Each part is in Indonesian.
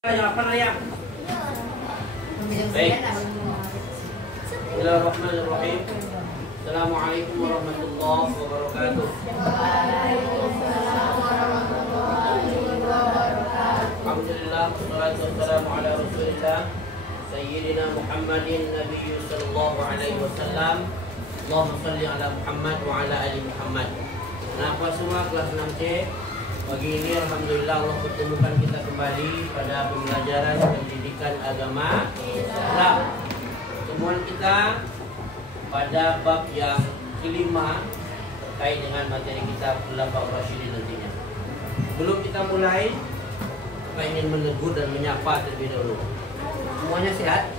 Baik. Bismillahirrahmanirrahim. Assalamualaikum warahmatullahi wabarakatuh. Alhamdulillah, wassalatu wassalamu ala rasulillah Sayyidina Muhammadin Nabiyyu sallallahu alaihi wasallam. Allahumma salli ala Muhammad wa ala ali Muhammad. Nah, apa semua kelas 6C. Pagi ini alhamdulillah Allah pertemukan kita kembali pada pembelajaran pendidikan agama Islam. Pertemuan kita pada bab yang kelima terkait dengan materi kita Khulafaur Rasyidin nantinya. Sebelum kita mulai, saya ingin menegur dan menyapa terlebih dahulu. Semuanya sehat?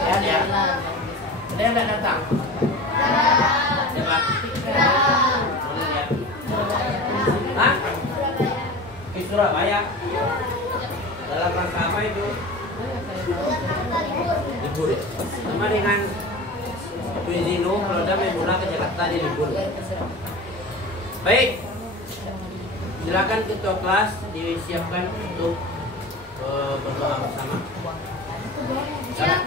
Sehat ya? Ada yang tidak datang? Siapa? Hah? Di Surabaya. Dalam rangka apa itu? Libur ya? Sama dengan Wizino, kalau ada memula ke Jakarta di libur. Baik. Silakan ketua kelas disiapkan untuk berdoa bersama. Siap.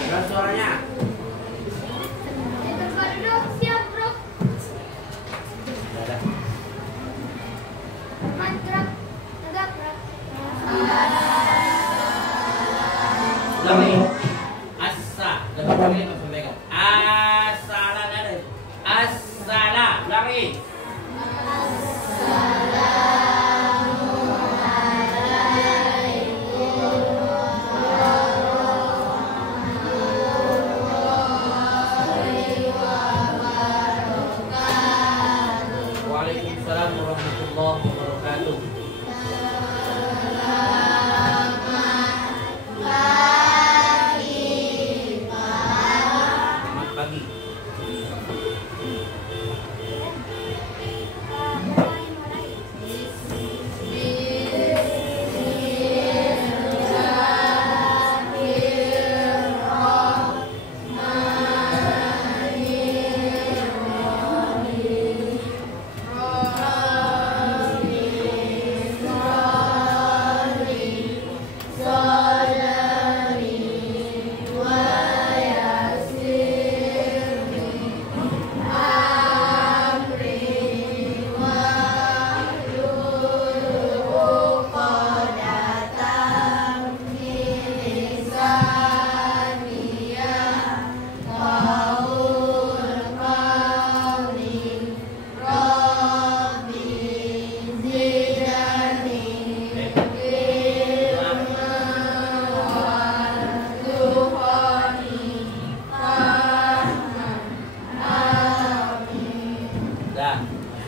Ada suaranya. Siap, bro. Ada. Mantap. Tegak, bro. Lari. Asa. Dapat lagi apa sampaikan? Asala ada itu. Asala. Lari. Waalaikumsalam warahmatullahi wabarakatuh. Selamat pagi.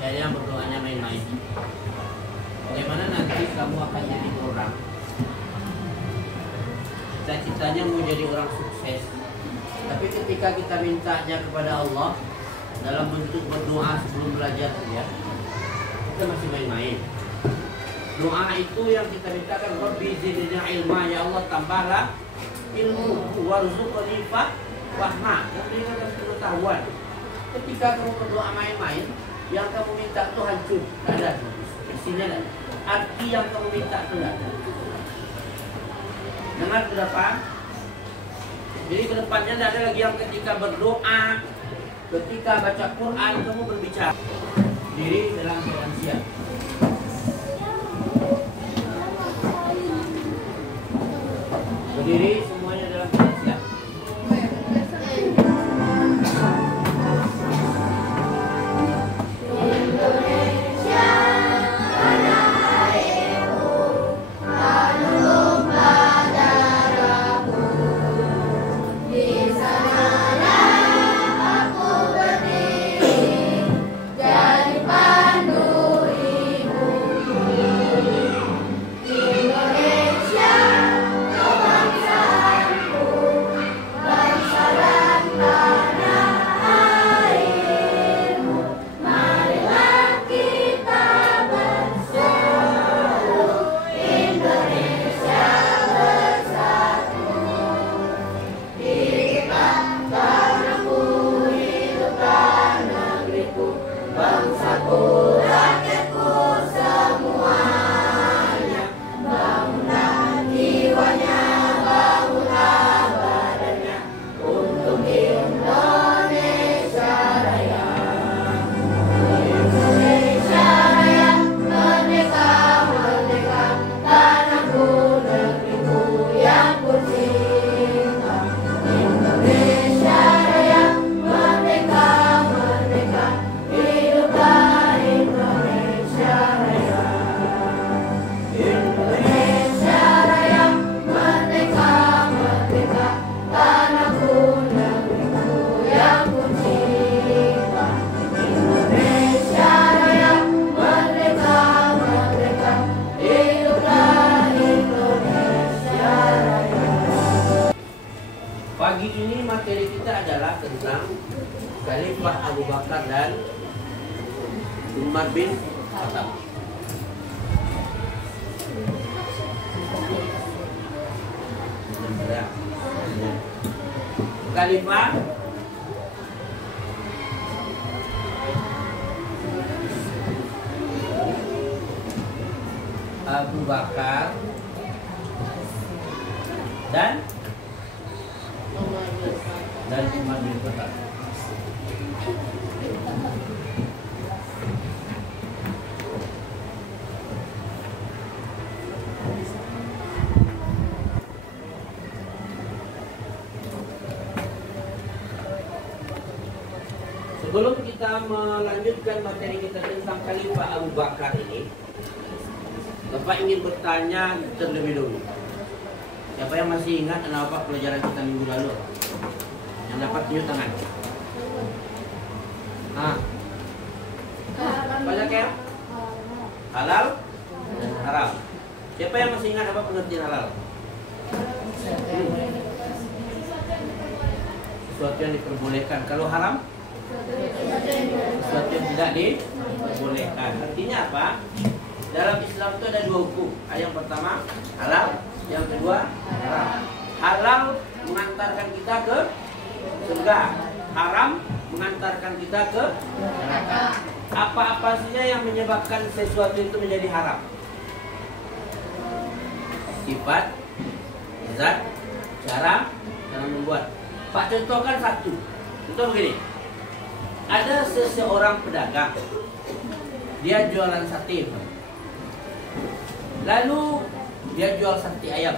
Akhirnya berdoanya main-main. Bagaimana nanti kamu akan jadi orang? Cita-citanya mau jadi orang sukses. Tapi ketika kita mintanya kepada Allah dalam bentuk berdoa sebelum belajar ya, kita masih main-main. Doa itu yang kita mintakan, Rabbi zidni ilma, ya Allah tambahlah ilmu, warzuqni fahma, memberikan pengetahuan. Ketika kamu berdoa main-main, yang kamu minta itu hancur, tidak ada. Isinya tidak ada. Arti yang kamu minta itu tidak ada. Dengar berapa? Jadi kedepannya tidak ada lagi yang ketika berdoa, ketika baca Quran kamu berbicara. Diri dalam keadaan siap. Berdiri semuanya dalam keadaan siap. Indonesia, Khalifah Abu Bakar dan Umar bin Khattab. Khalifah Abu Bakar dan Umar bin Khattab. Sebelum kita melanjutkan materi kita tentang Khalifah Abu Bakar ini, Bapak ingin bertanya terlebih dahulu. Siapa yang masih ingat apa pelajaran kita minggu lalu? Yang dapat tunjuk tangan. Banyak ya? Halal dan haram. Siapa yang masih ingat apa pengertian halal? Sesuatu yang diperbolehkan. Kalau haram? Sesuatu yang tidak diperbolehkan. Artinya apa? Dalam Islam itu ada dua hukum. Yang pertama halal, yang kedua haram. Halal mengantarkan kita ke surga, haram mengantarkan kita ke neraka. Apa-apa saja yang menyebabkan sesuatu itu menjadi haram? Sifat, zat, cara membuat. Pak contohkan satu. Contoh begini. Ada seseorang pedagang. Dia jualan sate. Lalu dia jual sate ayam.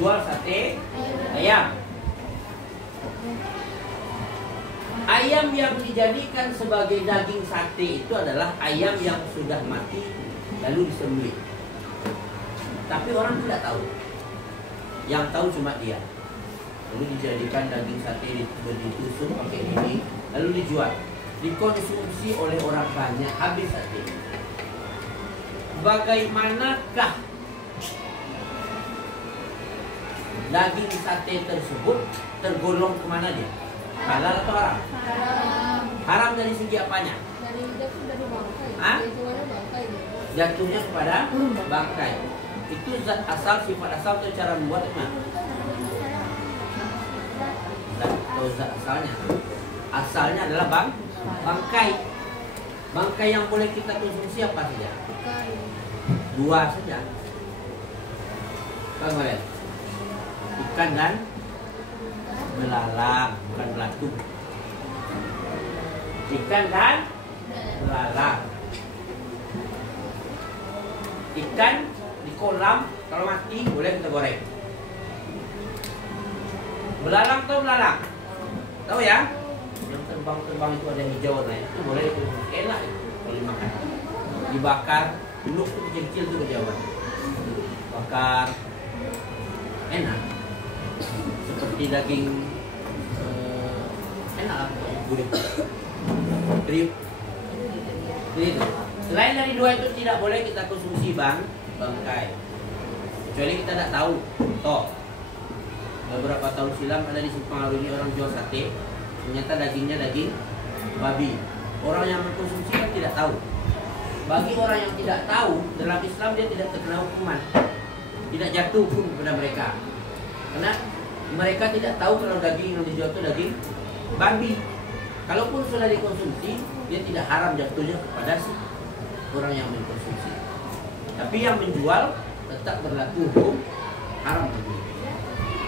Jual sate ayam. Ayam yang dijadikan sebagai daging sate itu adalah ayam yang sudah mati lalu disembelih. Tapi orang tidak tahu. Yang tahu cuma dia. Lalu dijadikan daging sate, ditusuk pakai ini, lalu dijual, dikonsumsi oleh orang banyak, habis sate. Bagaimanakah daging sate tersebut tergolong kemana dia? Halal atau haram? Haram. Haram dari segi apanya? Dari bangkai. Bangkai. Jatuhnya kepada bangkai. Itu zat asal, sifat asal atau cara membuat gimana? Zat asalnya. Asalnya adalah bangkai. Bangkai yang boleh kita konsumsi apa saja? Dua saja. Bang Malen. Ikan dan belalang, bukan belatung. Ikan dan belalang. Ikan di kolam kalau mati boleh kita goreng. Belalang tahu belalang? Tahu ya? Yang terbang-terbang itu ada hijau warnanya. Itu boleh itu enak itu kalau dimakan. Dibakar, dulu tuh kecil-kecil tuh kejauhan. Bakar enak. Seperti daging enak lah, gurih. Kriuk. Gitu. Selain dari dua itu tidak boleh kita konsumsi bangkai. Kecuali kita tidak tahu. Toh. Beberapa tahun silam ada di Simpang Aru ini orang jual sate, ternyata dagingnya daging babi. Orang yang mengkonsumsi kan tidak tahu. Bagi orang yang tidak tahu, dalam Islam dia tidak terkena hukuman, tidak jatuh hukum kepada mereka, karena mereka tidak tahu kalau daging yang dijual itu daging babi. Kalaupun sudah dikonsumsi, dia tidak haram jatuhnya kepada si orang yang mengkonsumsi. Tapi yang menjual tetap berlaku hukum haram bagi.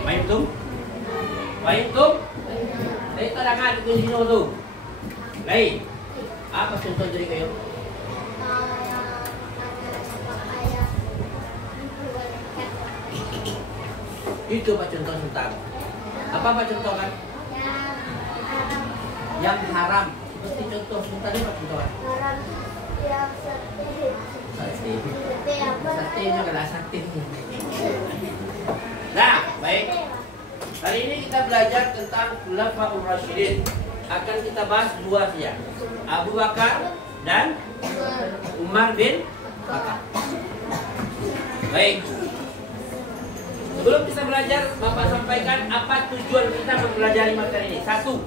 Baik tuh, saya terangkan di sini tuh. Baik, apa contoh dari kayu? Itu Pak contoh sebentar. Apa Pak contoh kan? Yang haram. Seperti contoh sebentar ini Pak contoh. Haram yang sate. Satenya kena sate. Nah, baik. Hari ini kita belajar tentang Khulafaur Rasyidin. Akan kita bahas dua saja. Abu Bakar dan Umar bin Khattab. Baik. Sebelum kita belajar, Bapak sampaikan apa tujuan kita mempelajari materi ini. Satu,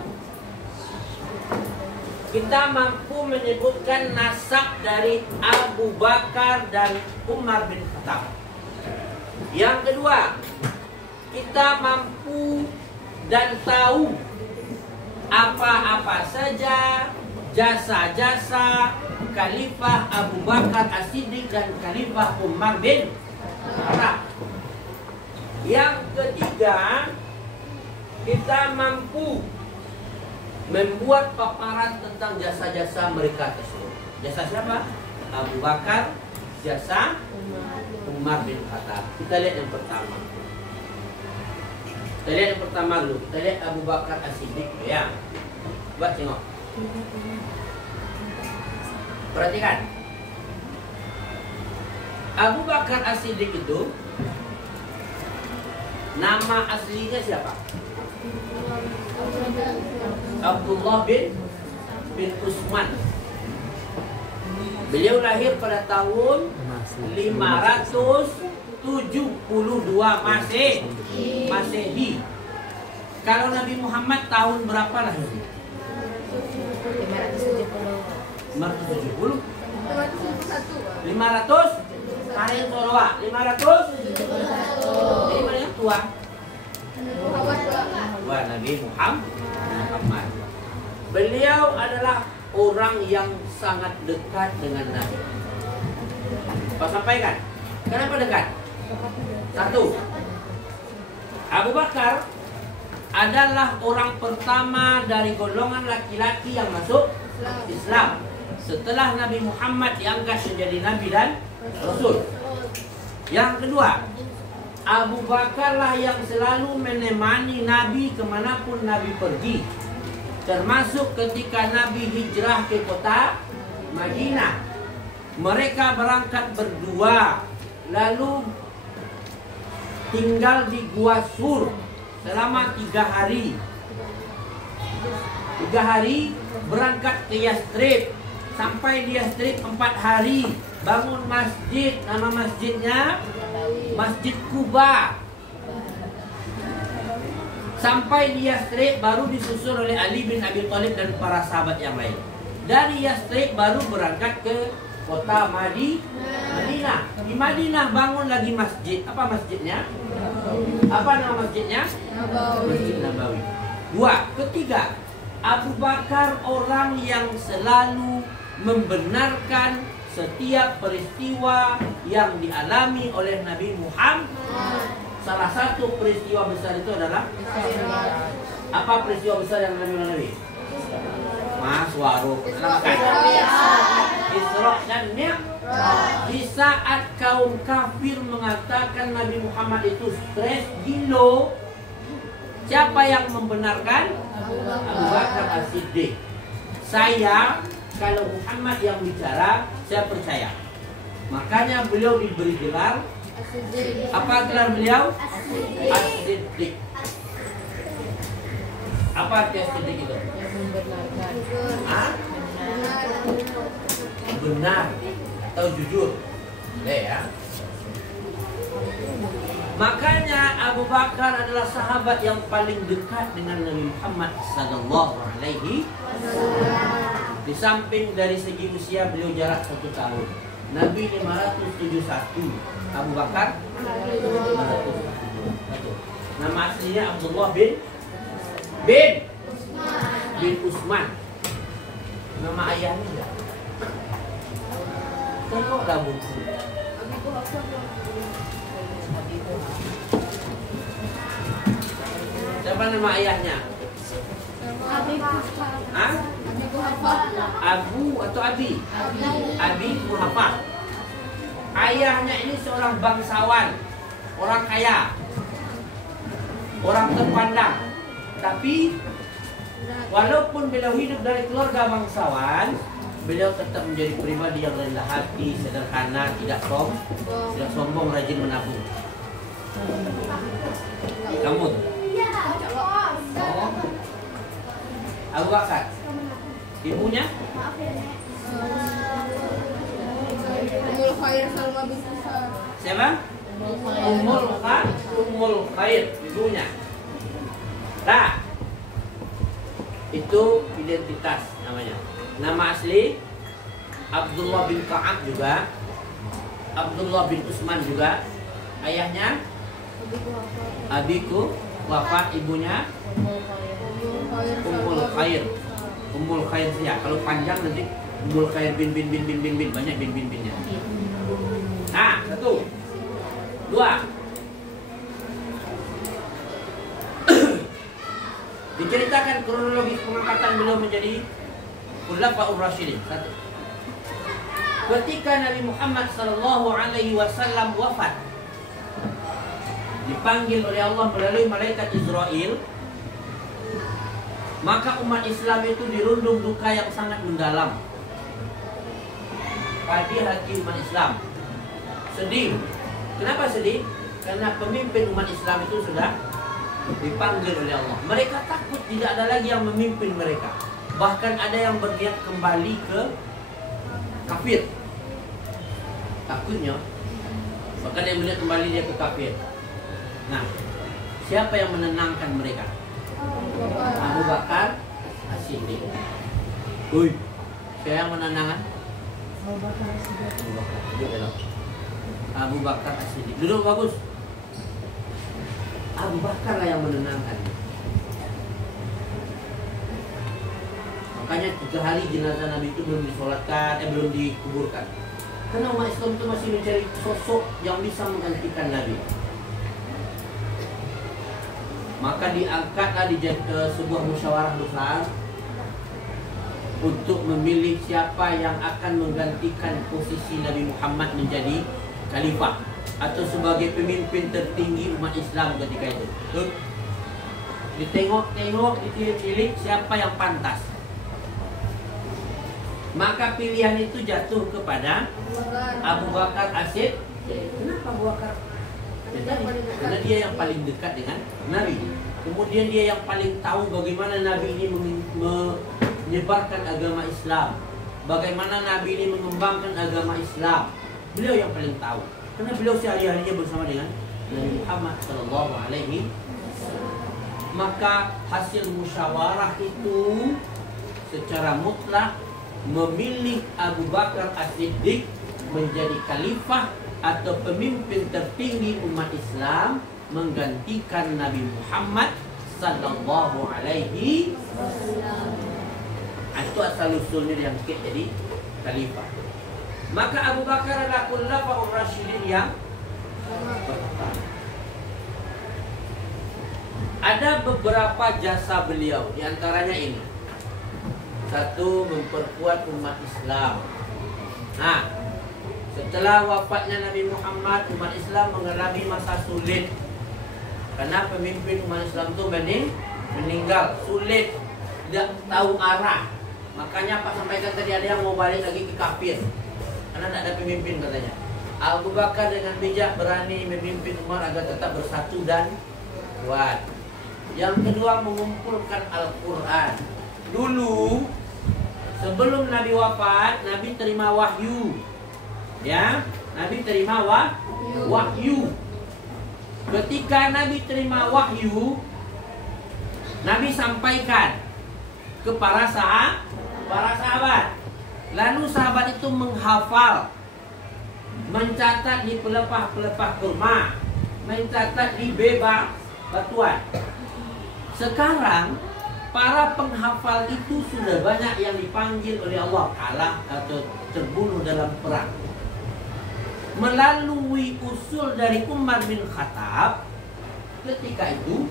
kita mampu menyebutkan nasab dari Abu Bakar dan Umar bin Khattab. Yang kedua, kita mampu dan tahu apa-apa saja jasa-jasa Khalifah Abu Bakar As-Siddiq dan Khalifah Umar bin Khattab. Yang ketiga, kita mampu membuat paparan tentang jasa-jasa mereka tersebut. Jasa siapa? Abu Bakar, jasa Umar bin Khattab. Kita lihat yang pertama. Kita lihat yang pertama dulu. Kita lihat Abu Bakar As-Siddiq ya. Buat tengok. Perhatikan. Abu Bakar As-Siddiq itu nama aslinya siapa? Abdullah bin Utsman. Beliau lahir pada tahun 572 Masehi. Kalau Nabi Muhammad tahun berapa lahir? 570. 500? Kalian Soroa 500? Jadi mana yang tua? Wah, Nabi Muhammad. Beliau adalah orang yang sangat dekat dengan Nabi. Kau sampaikan. Kenapa dekat? Satu, Abu Bakar adalah orang pertama dari golongan laki-laki yang masuk Islam setelah Nabi Muhammad diangkat menjadi Nabi dan Rasul. Yang kedua, Abu Bakar lah yang selalu menemani Nabi kemanapun Nabi pergi, termasuk ketika Nabi hijrah ke kota Madinah. Mereka berangkat berdua, lalu tinggal di Gua Sur selama 3 hari. 3 hari berangkat ke Yastrib, sampai di Yastrib 4 hari, bangun masjid, nama masjidnya Masjid Kuba. Sampai di Yastrib baru disusul oleh Ali bin Abi Thalib dan para sahabat yang lain. Dari Yastrib baru berangkat ke kota Madinah. Di Madinah bangun lagi masjid. Apa masjidnya? Apa nama masjidnya? Masjid Nabawi. 2. Ketiga, Abu Bakar orang yang selalu membenarkan setiap peristiwa yang dialami oleh Nabi Muhammad. Salah satu peristiwa besar itu adalah apa peristiwa besar yang dialami oleh Nabi? Mas Waruk. Isra dan Mi'raj. Di saat kaum kafir mengatakan Nabi Muhammad itu stres, gilo, siapa yang membenarkan? Abu Bakar As-Siddiq. Saya, kalau Muhammad yang bicara, saya percaya. Makanya beliau diberi gelar. Apa gelar beliau? As-Siddiq. Apa arti As-Siddiq itu? Benar atau jujur. Ya. Makanya Abu Bakar adalah sahabat yang paling dekat dengan Nabi Muhammad sallallahu alaihi wasallam. Di samping dari segi usia beliau jarak 1 tahun. Nabi 571, Abu Bakar 571. Nama aslinya Abdullah bin Utsman. Nama ayahnya enggak? Tengoklah buku. Siapa nama ayahnya? Hah? Abu atau Abi? Abi Muhammad. Ayahnya ini seorang bangsawan, orang kaya, orang terpandang. Tapi walaupun beliau hidup dari keluarga bangsawan, beliau tetap menjadi pribadi yang rendah hati, sederhana, tidak sombong, rajin menabung. Kamu tuh? Oh. Abu Bakar. Ibunya? Ummul Khair Salma binti Sa'ad. Siapa? Ummul Khair, ibunya. Nah, itu identitas namanya. Nama asli Abdullah bin Ka'ab juga, Abdullah bin Utsman juga. Ayahnya Abiku wafat, ibunya Ummul Khair. Ummul Khair saja. Kalau panjang nanti Ummul Khair bin banyak binnya. Nah, 1, 2. Diceritakan kronologis pengangkatan beliau menjadi Khulafaur Rasyidin. 1. Ketika Nabi Muhammad SAW wafat, dipanggil oleh Allah melalui malaikat Israel, maka umat Islam itu dirundung duka yang sangat mendalam. Pada hati umat Islam sedih. Kenapa sedih? Karena pemimpin umat Islam itu sudah dipanggil oleh Allah. Mereka takut tidak ada lagi yang memimpin mereka. Bahkan ada yang berniat kembali ke kafir. Takutnya, bahkan yang berniat kembali dia ke kafir. Nah, siapa yang menenangkan mereka? Abu Bakar As-Siddiq. Siapa yang menenangkan? Abu Bakar As-Siddiq. Duduk bagus. Abu Bakar lah yang menenangkan. Makanya 3 hari jenazah Nabi itu belum disolatkan, belum dikuburkan. Karena umat Islam itu masih mencari sosok yang bisa menggantikan Nabi. Maka diangkatlah di sebuah musyawarah besar untuk memilih siapa yang akan menggantikan posisi Nabi Muhammad menjadi khalifah atau sebagai pemimpin tertinggi umat Islam ketika itu. Ditengok-tengok, dipilih siapa yang pantas. Maka pilihan itu jatuh kepada Abu Bakar As-Siddiq. Kenapa Abu Bakar? Karena dia yang paling dekat dengan Nabi. Kemudian dia yang paling tahu bagaimana Nabi ini menyebarkan agama Islam, bagaimana Nabi ini mengembangkan agama Islam. Beliau yang paling tahu. Karena beliau sehari-harinya bersama dengan Nabi Muhammad SAW. Maka hasil musyawarah itu secara mutlak memilih Abu Bakar As-Siddiq menjadi khalifah atau pemimpin tertinggi umat Islam menggantikan Nabi Muhammad sallallahu alaihi wasallam. Itu asal usulnya yang jadi khalifah. Maka Abu Bakar adalah Khulafaur Rasyidin yang pertama. Ada beberapa jasa beliau, di antaranya ini. 1, memperkuat umat Islam. Nah, setelah wafatnya Nabi Muhammad, umat Islam mengalami masa sulit. Karena pemimpin umat Islam itu meninggal, sulit, tidak tahu arah. Makanya Pak sampaikan tadi ada yang mau balik lagi ke kafir. Karena tidak ada pemimpin katanya. Abu Bakar dengan bijak berani memimpin umat agar tetap bersatu dan kuat. Yang kedua, mengumpulkan Al-Quran. Dulu, sebelum Nabi wafat, Nabi terima wahyu. Ya, Nabi terima wahyu. Ketika Nabi terima wahyu, Nabi sampaikan ke para sahabat. Lalu sahabat itu menghafal, mencatat di pelepah-pelepah kurma, mencatat di batuan. Sekarang para penghafal itu sudah banyak yang dipanggil oleh Allah kalah atau terbunuh dalam perang. Melalui usul dari Umar bin Khattab ketika itu,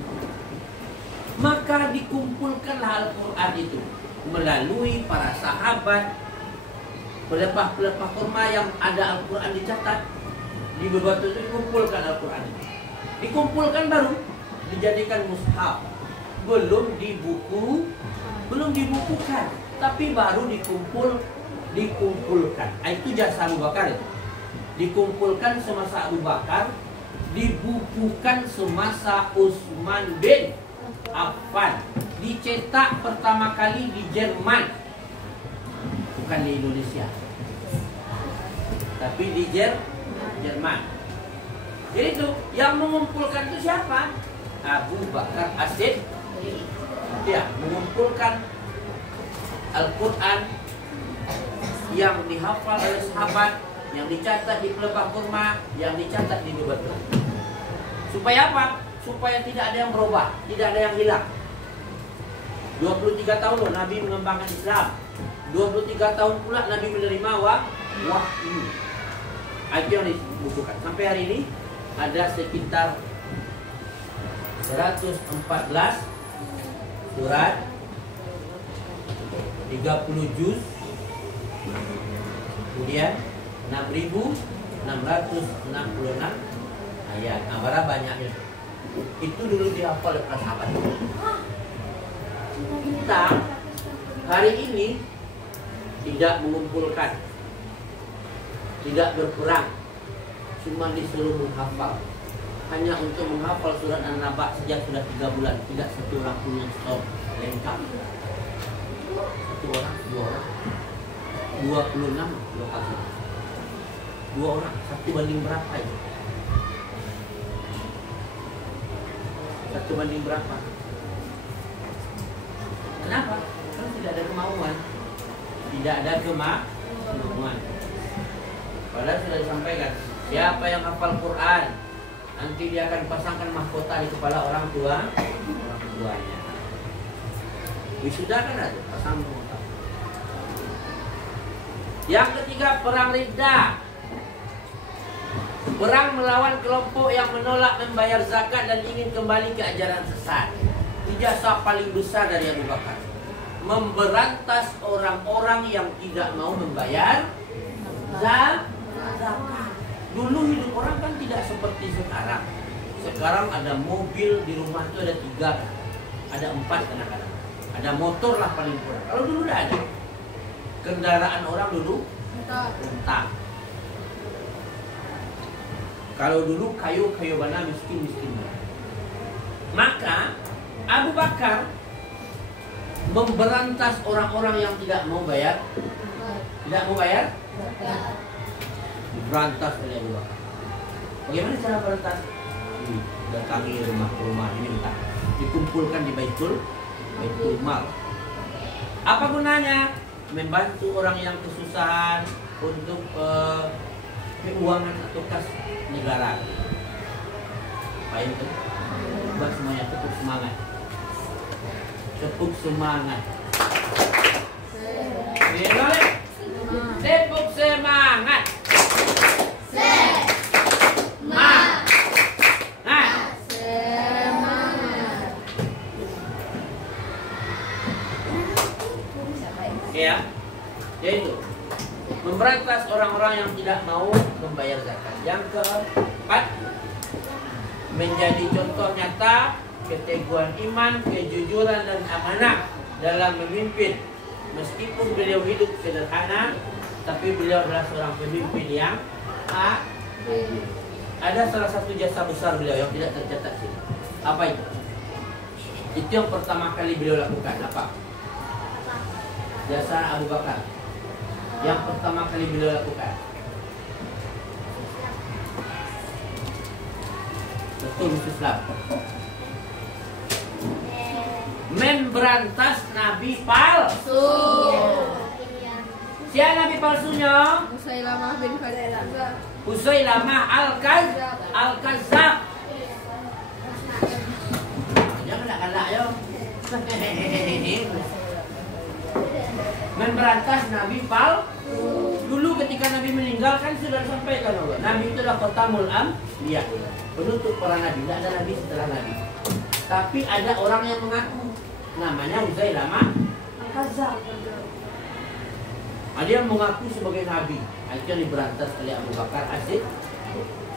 maka dikumpulkanlah Al-Quran itu melalui para sahabat. Pelepah-pelepah kurma yang ada Al-Quran dicatat di bebatu itu dikumpulkan Al-Quran itu. Dikumpulkan baru dijadikan mushaf. Belum dibukukan, tapi baru dikumpulkan. Itu jasa Abu Bakar. Dikumpulkan semasa Abu Bakar, dibukukan semasa Utsman bin Affan. Dicetak pertama kali di Jerman, bukan di Indonesia, tapi di Jerman. Jadi itu yang mengumpulkan itu siapa? Abu Bakar As-Siddiq. Ya, mengumpulkan Al-Quran yang dihafal oleh sahabat, yang dicatat di pelepah kurma, yang dicatat di Baitul. Supaya apa? Supaya tidak ada yang berubah, tidak ada yang hilang. 23 tahun loh Nabi mengembangkan Islam. 23 tahun pula Nabi menerima wahyu. Itu yang dibukukan. Sampai hari ini ada sekitar 114 surat, 30 juz, kemudian 6.666 ayat. Nah, berapa banyaknya? Itu dulu dihafal oleh para sahabat. Kita hari ini tidak mengumpulkan, tidak berperang, cuma disuruh menghafal. Hanya untuk menghafal surat An-Naba sejak sudah 3 bulan, tidak satu orang pun yang stop lengkap. Satu orang, 2 orang, 26 lokasi. 2 orang, 1 banding berapa itu? 1 banding berapa? Kenapa? Karena tidak ada kemauan. Tidak ada kemauan. Padahal sudah disampaikan, siapa yang hafal Quran, nanti dia akan pasangkan mahkota di kepala orang tuanya. Wisuda kan ada, pasang mahkota. Yang ketiga, perang Riddah. Perang melawan kelompok yang menolak membayar zakat dan ingin kembali ke ajaran sesat. Ijazah paling besar dari Abu Bakar, memberantas orang-orang yang tidak mau membayar zakat. Dulu hidup orang kan tidak seperti sekarang. Sekarang ada mobil di rumah itu ada 3, ada 4 kadang-kadang. Ada motor lah paling kurang. Kalau dulu tidak ada. Kendaraan orang dulu unta. Kalau dulu kayu mana miskin. Maka Abu Bakar memberantas orang-orang yang tidak mau bayar. Berantas oleh Abu Bakar. Bagaimana cara berantas? Datangi rumah ke rumah, diminta, dikumpulkan di Baitul Mal. Apa gunanya? Membantu orang yang kesusahan untuk keuangan atau kas negara. Apa itu? Buat semuanya tepuk semangat. Tepuk semangat. Tepuk semangat. Ya, yaitu memberantas orang-orang yang tidak mau membayar zakat. Yang keempat, menjadi contoh nyata keteguhan iman, kejujuran dan amanah dalam memimpin. Meskipun beliau hidup sederhana, tapi beliau adalah seorang pemimpin yang ada salah satu jasa besar beliau yang tidak tercatat sini. Apa itu? Itu yang pertama kali beliau lakukan. Apa? Jasa Abu Bakar yang pertama kali beliau lakukan. Betul, Islam. Memberantas nabi palsu. Siapa nabi palsunya? Musailamah bin Kadzdzab. Musailamah al-Kadzdzab. Jangan galak yo. Memberantas nabi palsu. Dulu ketika Nabi meninggal kan sudah disampaikan Allah. Nabi itu adalah khatamul anbiya, penutup para nabi. Tidak ada nabi setelah Nabi. Tapi ada orang yang mengaku namanya Musailamah al-Kadzdzab. Ada yang mengaku sebagai nabi. Itu yang diberantas oleh Abu Bakar As-Siddiq.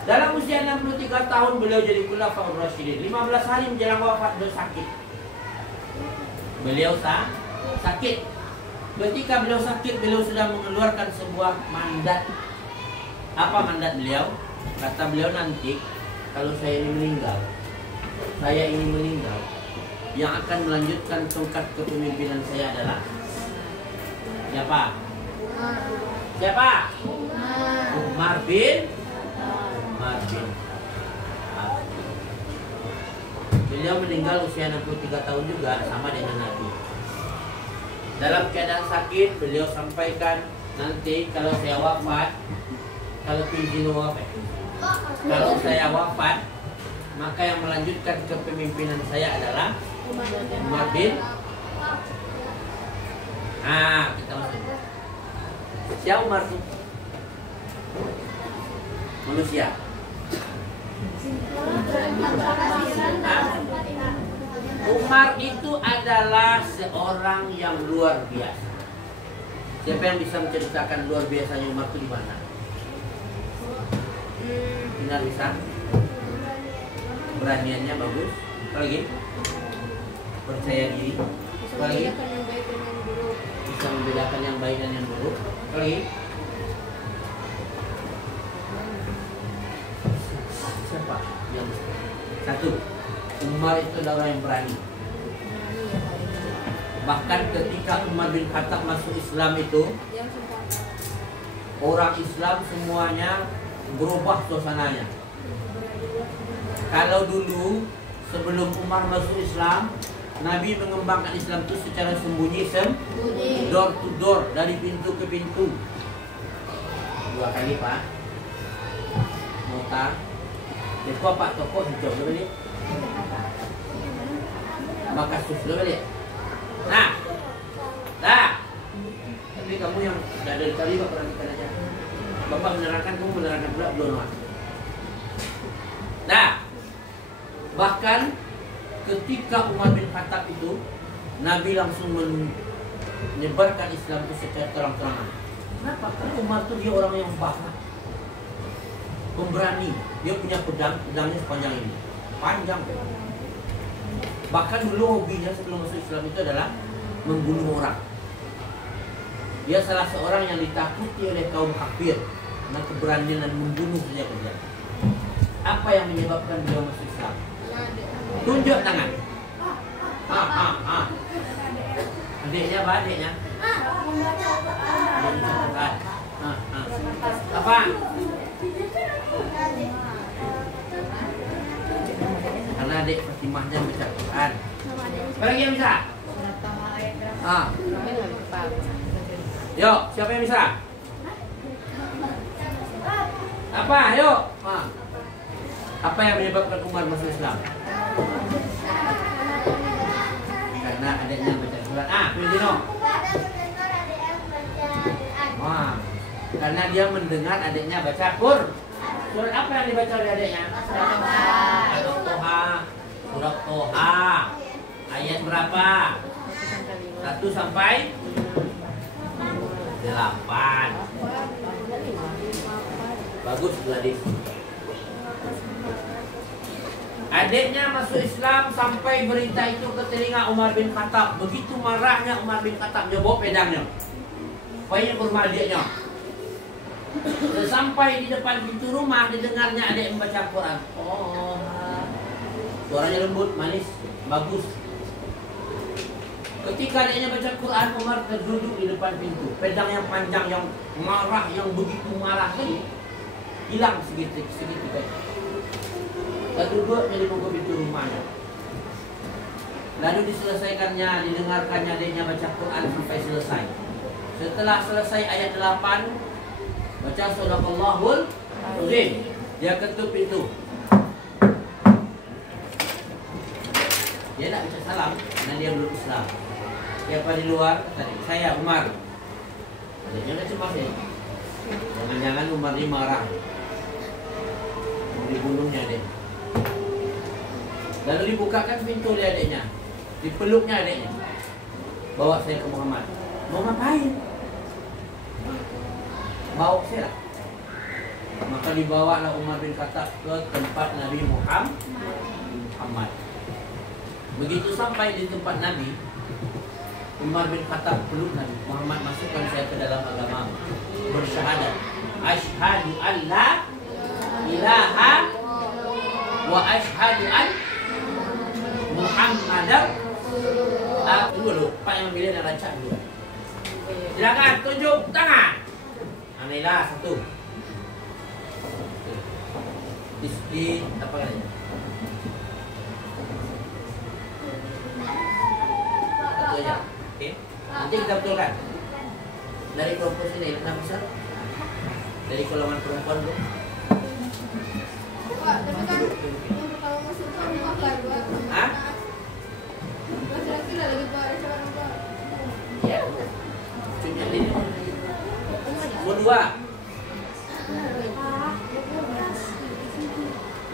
Dalam usia 63 tahun beliau jadi Khulafaur Rasyidin. 15 hari menjelang wafat beliau sakit. Beliau sakit. Ketika beliau sakit, beliau sudah mengeluarkan sebuah mandat. Apa mandat beliau? Kata beliau, nanti kalau saya ini meninggal, yang akan melanjutkan tongkat kepemimpinan saya adalah siapa? Umar bin Beliau meninggal usia 63 tahun juga, sama dengan Nabi. Dalam keadaan sakit, beliau sampaikan nanti kalau saya wafat, kalau pinjino wafat, kalau saya wafat, maka yang melanjutkan kepemimpinan saya adalah Umar bin. Kita masuk. Siapa Umar itu? Manusia. Umar itu adalah seorang yang luar biasa. Siapa yang bisa menceritakan luar biasanya Umar itu di mana? Benar bisa? Beraniannya bagus. Apa lagi? Percaya diri. Apa lagi? Bisa membedakan yang baik dan yang buruk. Apa lagi? Siapa yang satu? Umar itu adalah orang yang berani. Bahkan ketika Umar bin Khattab masuk Islam itu, orang Islam semuanya berubah suasananya. Kalau dulu sebelum Umar masuk Islam, Nabi mengembangkan Islam itu secara sembunyi, door to door, dari pintu ke pintu. 2 kali Pak. Motar. Itu Pak toko hijau dulu ni. Maka sus dulu ni. Nah. Tapi kamu yang tidak ada di tali Bapak perhatikan aja. Bapak menerangkan, kamu menerangkan pula belum. Nah. Bahkan ketika Umar bin Khattab itu, Nabi langsung menyebarkan Islam itu secara terang-terangan. Kenapa? Karena Umar itu dia orang yang paham, pemberani. Dia punya pedangnya sepanjang ini, panjang. Bahkan dulu hobinya sebelum masuk Islam itu adalah membunuh orang. Dia salah seorang yang ditakuti oleh kaum kafir karena keberanian dan membunuh saja kerja. Apa yang menyebabkan beliau masuk Islam? Tunjuk tangan. Adiknya apa adiknya? Apa? Karena adik Fatimahnya baca Quran. Apa lagi yang bisa? Yuk, siapa yang bisa? Apa? Yuk. Apa yang menyebabkan Umar masuk Islam? Karena adiknya baca Quran. Pilih karena dia mendengar adiknya baca Quran. Surat apa yang dibaca oleh adiknya? Surat Toha. Ayat berapa? 1 sampai 8. Bagus Gladys. Adiknya masuk Islam sampai berita itu ke telinga Umar bin Khattab. Begitu marahnya Umar bin Khattab, dia bawa pedangnya. Pokoknya ke rumah adiknya. Sampai di depan pintu rumah, didengarnya adik membaca Quran. Oh, suaranya lembut, manis, bagus. Ketika adiknya baca Quran, Umar terduduk di depan pintu. Pedang yang panjang, yang marah, yang begitu marah tadi, hilang segitu. Lalu duduk di muka pintu rumahnya. Lalu diselesaikannya, didengarkannya adiknya baca Quran sampai selesai. Setelah selesai ayat 8, baca Sadaqallahul Azim. Dia ketuk pintu. Dia tak baca salam karena dia belum Islam. Siapa di luar? Tadi saya Umar. Adiknya kan cemas ya. Jangan-jangan Umar ini marah, mau dibunuhnya deh. Lalu dibukakan pintu oleh adiknya, dipeluknya adiknya. Bawa saya ke Muhammad. Mau ngapain? Bawa saya lah. Maka dibawalah Umar bin Khattab ke tempat Nabi Muhammad. Begitu sampai di tempat Nabi, Umar bin Khattab peluk Nabi Muhammad, masukkan saya ke dalam agama, bersyahadat asyhadu an la ilaha wa asyhadu an Muhammadar. Dulu Pak yang memilih dan rancak dulu. Silakan tunjuk tangan. Anilah 1. Di apa namanya? Satu aja. Oke. Nanti kita betulkan. Dari kelompok sini, kenapa besar? Dari golongan perempuan tuh. Pak, tapi kan yang pertama masuk kan Bakar, Pak. Hah? Laki-laki lah lagi Pak, sekarang Pak. Ya. Cunya ini. Mau 2.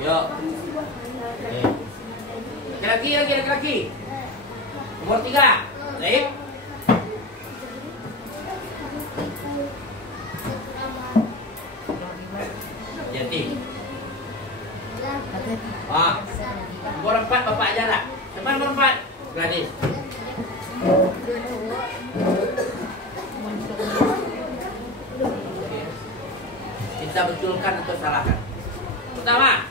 Yuk. Laki-laki. Nomor 3. Baik. Jati. Nomor 4 Bapak aja lah. Siapa nomor 4? Gladys. Kita betulkan atau salahkan. Pertama,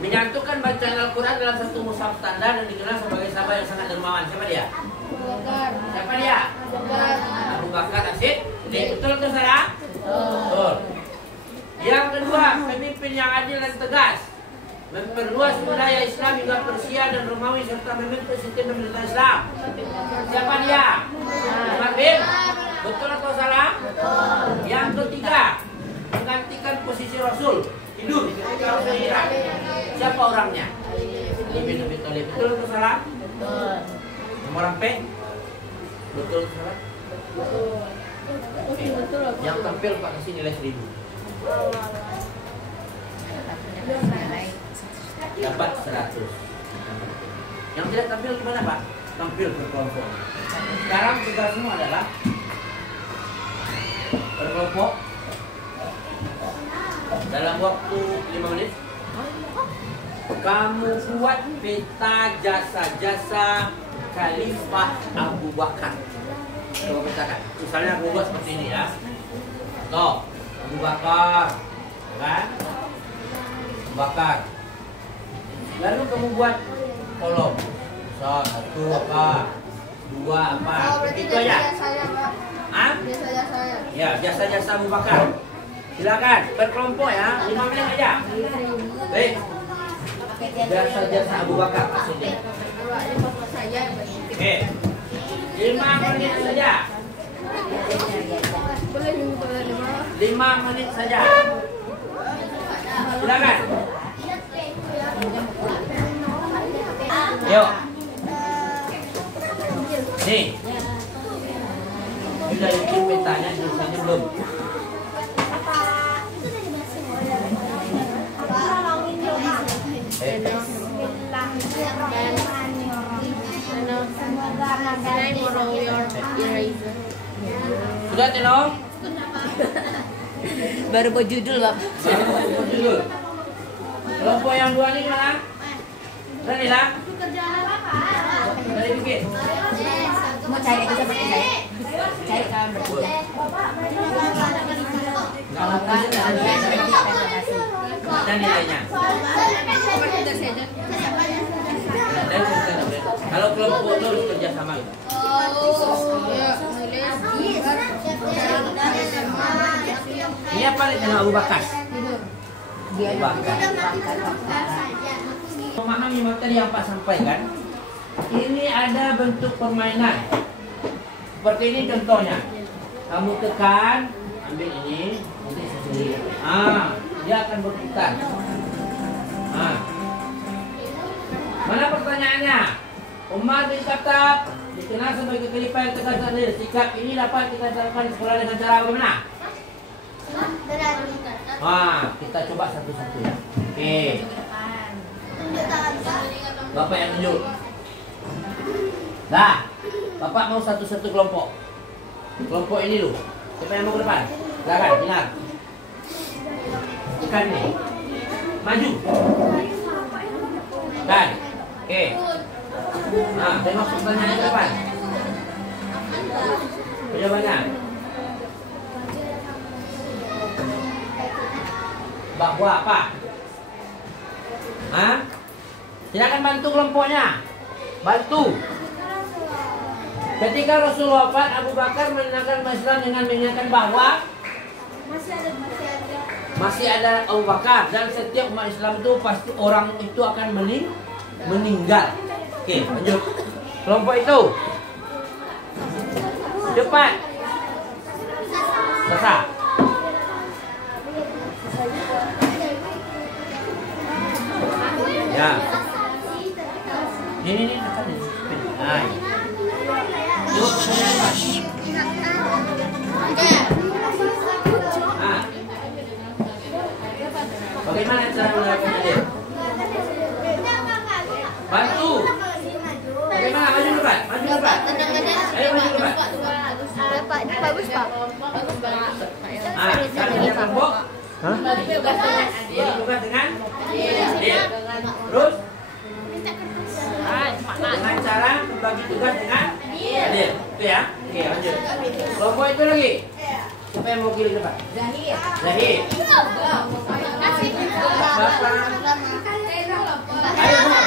menyatukan bacaan Al-Quran dalam satu mushaf standar dan dikenal sebagai sahabat yang sangat dermawan. Siapa dia? Bakar. Siapa dia? Bakar. Abu Bakar As-Siddiq. Jadi betul atau salah? Betul. Yang kedua, pemimpin yang adil dan tegas, memperluas wilayah Islam hingga Persia dan Romawi serta membentuk sistem pemerintahan Islam. Siapa dia? Umar bin? Betul atau salah? Betul. Yang ketiga, menggantikan posisi Rasul hidup di kawasan Irak. Siapa orangnya? Ali bin Abi Thalib. Betul atau salah? Betul. Nomor P? Betul atau salah? Betul. Yang tampil Pak kasih nilai 1000. Dapat 100. Yang tidak tampil gimana Pak? Tampil berkelompok. Sekarang tugasmu adalah berkelompok dalam waktu 5 menit. Kamu buat peta jasa-jasa Khalifah Abu Bakar. Coba petakan. Misalnya aku buat seperti ini ya. Tuh, Abu Bakar, kan? Abu Bakar. Lalu kamu buat kolom. So, 1 apa? 2 apa? Begitu aja. Hah? Jasa-jasa saya. Ya, jasa-jasa Abu Bakar. Silakan berkelompok ya, 5 menit aja. Baik. Jasa-jasa Abu Bakar sini. Oke. 5 menit saja. 5 menit saja. Silakan. Yuk. Nih. Sudah bikin petanya, tulisannya belum? Sudah Tino? Baru buat judul Bapak. Judul. Kelompok yang 2 ini mana? Berani lah? Dari bikin. Mau cari aja seperti saya. Cari kawan bertiga. Kalau kan Dan nilainya. Kalau kelompok itu harus kerja sama gitu. Ini apa nih dengan Abu Bakar? dia Abu Bakar. Memahami materi yang Pak sampaikan, ini ada bentuk permainan. Seperti ini contohnya. Kamu tekan, ambil ini, nanti sendiri. Dia akan berputar. Mana pertanyaannya? Umar bin Khattab dikenal sebagai khalifah yang tegas dan adil. Sikap ini dapat kita terapkan di sekolah dengan cara bagaimana? Kita coba satu-satu ya. Oke. Bapak yang tunjuk. Dah. Bapak mau satu-satu kelompok. Kelompok ini dulu. Siapa yang mau ke depan? Silakan, Dinar. Ikan nih. Maju. Dan. Oke. Tengok pertanyaan ke depan. Jawabannya. Bahwa apa? Silakan bantu kelompoknya. Bantu. Ketika Rasul wafat, Abu Bakar menenangkan Islam dengan menyatakan bahwa masih ada Abu Bakar dan setiap umat Islam itu pasti orang itu akan meninggal. Oke, lanjut. Kelompok itu cepat. Selesai. Ya. Ini tekan ini. Nah. Yuk. Nah. Bagaimana cara melakukannya dia? Bantu. Bagaimana? Maju dulu, Pak. Maju dulu, Pak. Ayo maju dulu, Pak. Bagus, Pak. Ah, sekarang kita kelompok. Dia tugas dengan dia. Terus dengan cara membagi tugas dengan dia. Itu ya. Oke, lanjut. Kelompok itu lagi. Siapa yang mau pilih Pak? Zahir. Bapak. Ayo, Bu.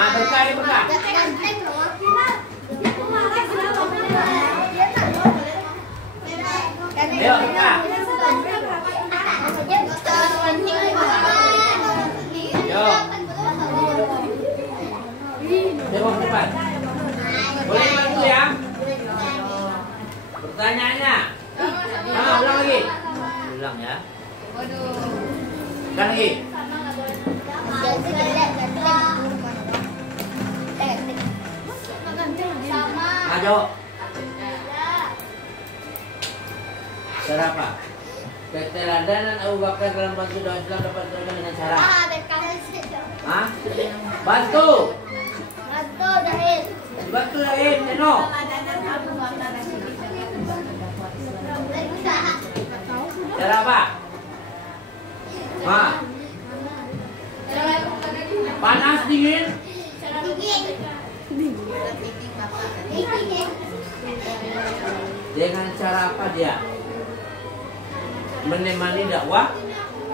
Ah, berkah. Ayo, berkah. Yo. Tengok ke depan. Boleh bantu ya? Pertanyaannya. Ulang lagi. Ulang ya. Ulang lagi. Ayo. Cara apa? Keteladanan Abu Bakar dalam bantu dakwah Islam dapat dilakukan dengan cara. Hah? Bantu. Bantu Zahid, Neno. Cara apa? Panas dingin. Dengan cara apa dia? Menemani dakwah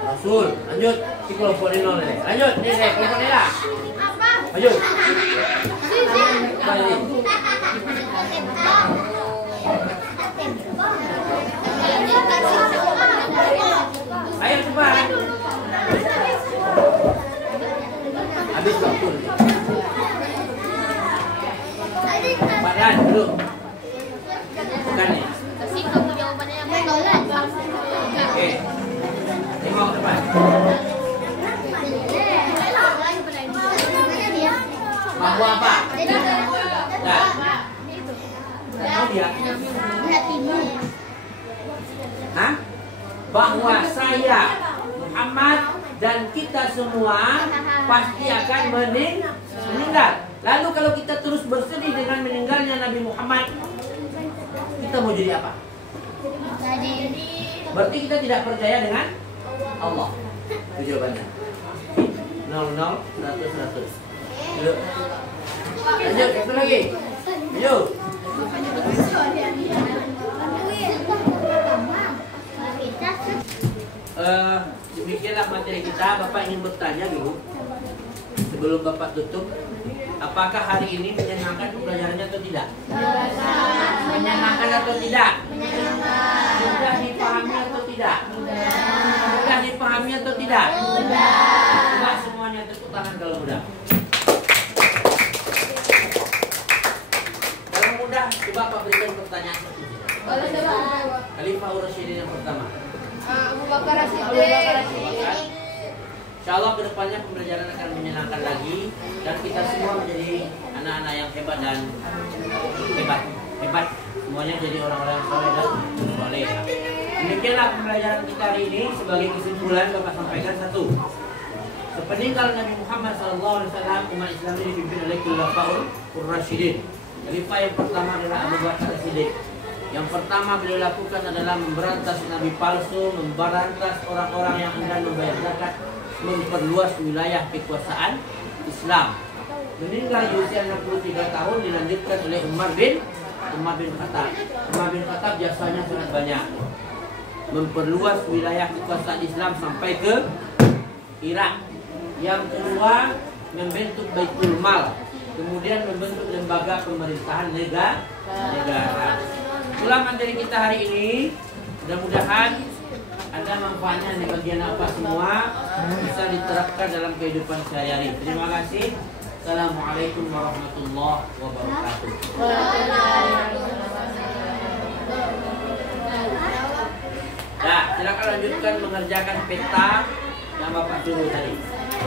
Rasul. Lanjut, si kelompok ini nol. Lanjut, ini saya kelompok ini lah. Maju. Ayo cepat. Habis waktu. Badan dulu. Bukan ya? Oke. Tengok depan. Bahwa apa? Tahu dia? Hah? Bahwa saya Muhammad dan kita semua pasti akan meninggal. Lalu kalau kita terus bersedih dengan meninggalnya Nabi Muhammad, kita mau jadi apa? Berarti kita tidak percaya dengan Allah. Itu jawabannya. 0, 0, 100, 100. Yuk. Lanjut, satu lagi. Yuk. Demikianlah materi kita. Bapak ingin bertanya dulu sebelum Bapak tutup. Apakah hari ini menyenangkan pembelajarannya atau tidak? Menyenangkan atau tidak? Mudah dipahami atau tidak? Mudah dipahami atau tidak? Coba semuanya tepuk tangan kalau mudah. Kalau mudah, coba Pak berikan pertanyaan. Boleh coba. Khalifah Rasyidin yang pertama. Abu Bakar Rasyidin. Insya Allah kedepannya pembelajaran akan menyenangkan lagi dan kita semua menjadi anak-anak yang hebat dan hebat. Semuanya jadi orang-orang yang soleh dan soleh. Demikianlah pembelajaran kita hari ini. Sebagai kesimpulan Bapak sampaikan satu. Sepeninggal Nabi Muhammad SAW, umat Islam ini dipimpin oleh Khulafaur Rasyidin. Khalifah yang pertama adalah Abu Bakar As-Siddiq. Yang pertama beliau lakukan adalah memberantas nabi palsu, memberantas orang-orang yang enggan membayar zakat, memperluas wilayah kekuasaan Islam. Meninggal di usia 63 tahun dilanjutkan oleh Umar bin Khattab. Umar bin Khattab jasanya sangat banyak. Memperluas wilayah kekuasaan Islam sampai ke Irak. Yang kedua membentuk Baitul Mal. Kemudian membentuk lembaga pemerintahan negara. Itulah materi kita hari ini. Mudah-mudahan ada manfaatnya di bagian apa semua bisa diterapkan dalam kehidupan sehari-hari. Terima kasih. Assalamualaikum warahmatullahi wabarakatuh. Silakan lanjutkan mengerjakan peta yang Bapak suruh tadi.